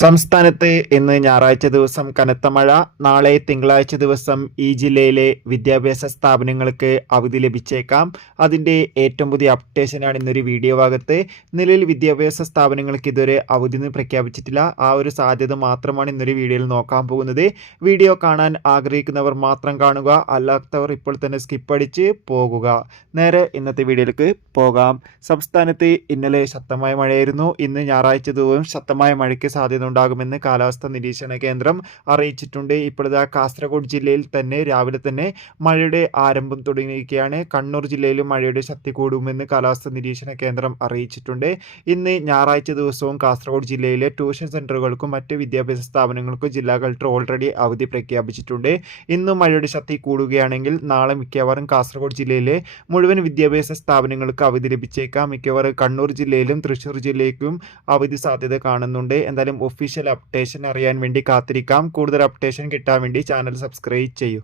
സംസ്ഥാനത്ത് ഇന്ന് ഞായറാഴ്ച ദിവസം കനത്ത മഴ. നാളെ തിങ്കളാഴ്ച ദിവസം ഈ ജില്ലയിലെ വിദ്യാഭ്യാസ സ്ഥാപനങ്ങൾക്ക് അവധി ലഭിച്ചേക്കാം. അതിൻ്റെ ഏറ്റവും പുതിയ അപ്ഡേഷനാണ് ഇന്നൊരു വീഡിയോ ഭാഗത്ത്. നിലവിൽ വിദ്യാഭ്യാസ സ്ഥാപനങ്ങൾക്ക് ഇതുവരെ അവധി പ്രഖ്യാപിച്ചിട്ടില്ല. ആ ഒരു സാധ്യത മാത്രമാണ് ഇന്നൊരു വീഡിയോയിൽ നോക്കാൻ പോകുന്നത്. വീഡിയോ കാണാൻ ആഗ്രഹിക്കുന്നവർ മാത്രം കാണുക, അല്ലാത്തവർ ഇപ്പോൾ തന്നെ സ്കിപ്പ് അടിച്ച് പോകുക. നേരെ ഇന്നത്തെ വീഡിയോയിലേക്ക് പോകാം. സംസ്ഥാനത്ത് ഇന്നലെ ശക്തമായ മഴയായിരുന്നു. ഇന്ന് ഞായറാഴ്ച ദിവസം ശക്തമായ മഴയ്ക്ക് സാധ്യത ഉണ്ടാകുമെന്ന് കാലാവസ്ഥാ നിരീക്ഷണ കേന്ദ്രം അറിയിച്ചിട്ടുണ്ട്. ഇപ്പോഴത്തെ കാസർഗോഡ് ജില്ലയിൽ തന്നെ രാവിലെ തന്നെ മഴയുടെ ആരംഭം തുടങ്ങിയിരിക്കുകയാണ്. കണ്ണൂർ ജില്ലയിലും മഴയുടെ ശക്തി കൂടുമെന്ന് കാലാവസ്ഥാ നിരീക്ഷണ കേന്ദ്രം അറിയിച്ചിട്ടുണ്ട്. ഇന്ന് ഞായറാഴ്ച ദിവസവും കാസർഗോഡ് ജില്ലയിലെ ട്യൂഷൻ സെന്ററുകൾക്കും മറ്റ് വിദ്യാഭ്യാസ സ്ഥാപനങ്ങൾക്കും ജില്ലാ കളക്ടർ ഓൾറെഡി അവധി പ്രഖ്യാപിച്ചിട്ടുണ്ട്. ഇന്നും മഴയുടെ ശക്തി കൂടുകയാണെങ്കിൽ നാളെ മിക്കവാറും കാസർഗോഡ് ജില്ലയിലെ മുഴുവൻ വിദ്യാഭ്യാസ സ്ഥാപനങ്ങൾക്ക് അവധി ലഭിച്ചേക്കാം. മിക്കവാറും കണ്ണൂർ ജില്ലയിലും തൃശ്ശൂർ ജില്ലയ്ക്കും അവധി സാധ്യത കാണുന്നുണ്ട്. എന്തായാലും ഒഫീഷ്യൽ അപ്ഡേഷൻ അറിയാൻ വേണ്ടി കാത്തിരിക്കാം. കൂടുതൽ അപ്ഡേഷൻ കിട്ടാൻ വേണ്ടി ചാനൽ സബ്സ്ക്രൈബ് ചെയ്യൂ.